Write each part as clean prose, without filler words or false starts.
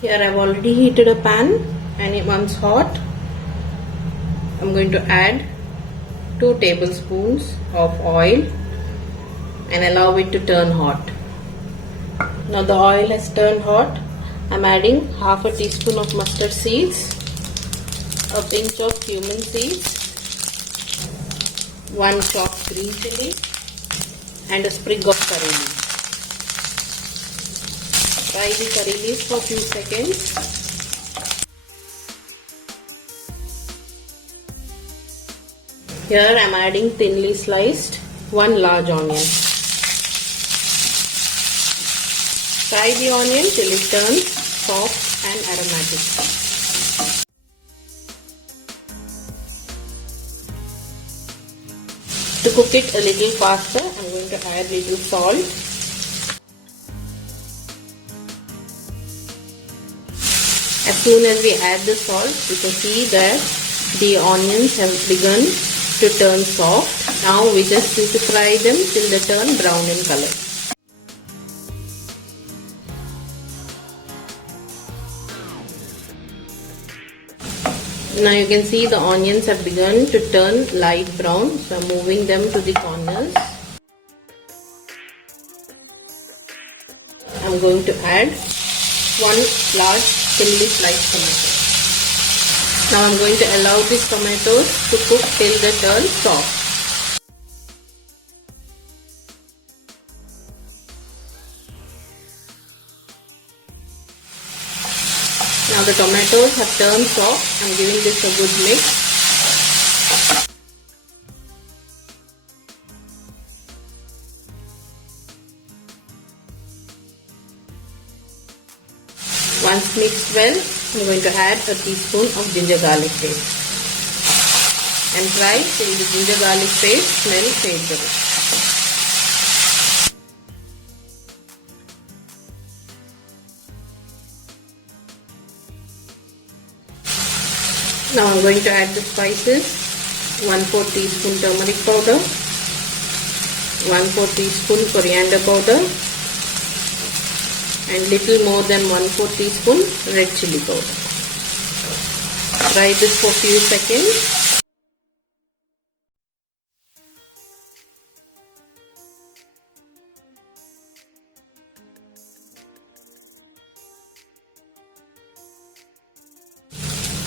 Here I've already heated a pan and once hot, I'm going to add 2 tablespoons of oil and allow it to turn hot. Now the oil has turned hot. I'm adding half a teaspoon of mustard seeds, a pinch of cumin seeds, 1 chopped green chili and a sprig of curry leaf. Fry the curry leaf for a few seconds. Here I am adding thinly sliced 1 large onion. Fry the onion till it turns soft and aromatic. To cook it a little faster, I am going to add little salt. As soon as we add the salt, you can see that the onions have begun to turn soft. Now we just need to fry them till they turn brown in color. Now you can see the onions have begun to turn light brown, so I'm moving them to the corners. I'm going to add 1 large thinly sliced tomato. Now I'm going to allow these tomatoes to cook till they turn soft. Now the tomatoes have turned soft. I'm giving this a good mix. Once mixed well, I'm going to add a teaspoon of ginger garlic paste and fry till the ginger garlic paste smell fades away. Now I'm going to add the spices, 1/4 teaspoon turmeric powder, 1/4 teaspoon coriander powder and little more than 1/4 teaspoon red chili powder. Fry this for a few seconds.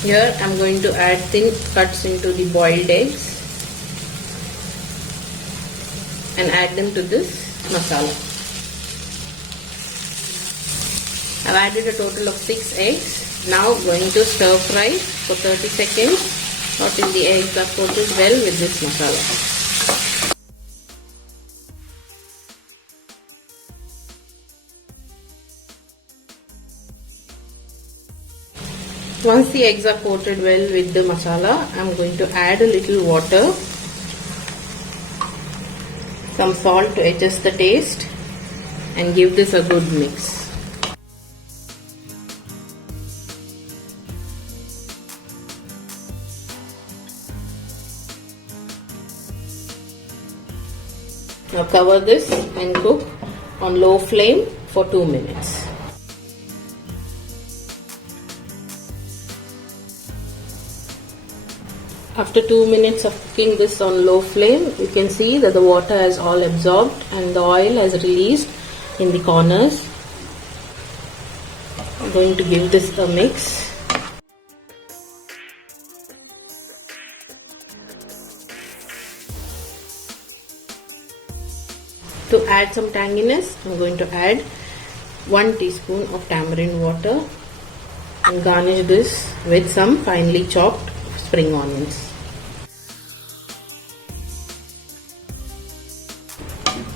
Here I am going to add thin cuts into the boiled eggs and add them to this masala. I have added a total of 6 eggs. Now going to stir fry for 30 seconds or till the eggs are coated well with this masala. Once the eggs are coated well with the masala, I am going to add a little water, some salt to adjust the taste and give this a good mix. Now cover this and cook on low flame for 2 minutes. After 2 minutes of cooking this on low flame, you can see that the water has all absorbed and the oil has released in the corners. I'm going to give this a mix. To add some tanginess, I'm going to add 1 teaspoon of tamarind water and garnish this with some finely chopped spring onions.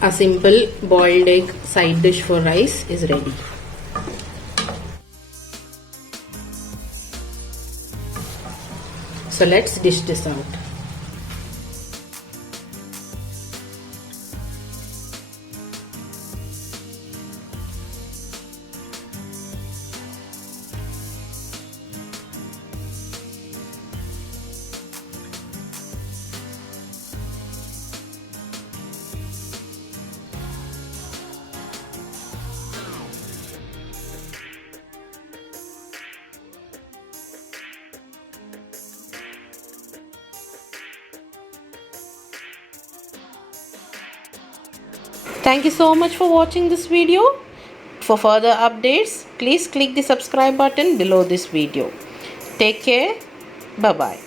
A simple boiled egg side dish for rice is ready. So let's dish this out. Thank you so much for watching this video. For further updates, please click the subscribe button below this video. Take care. Bye bye.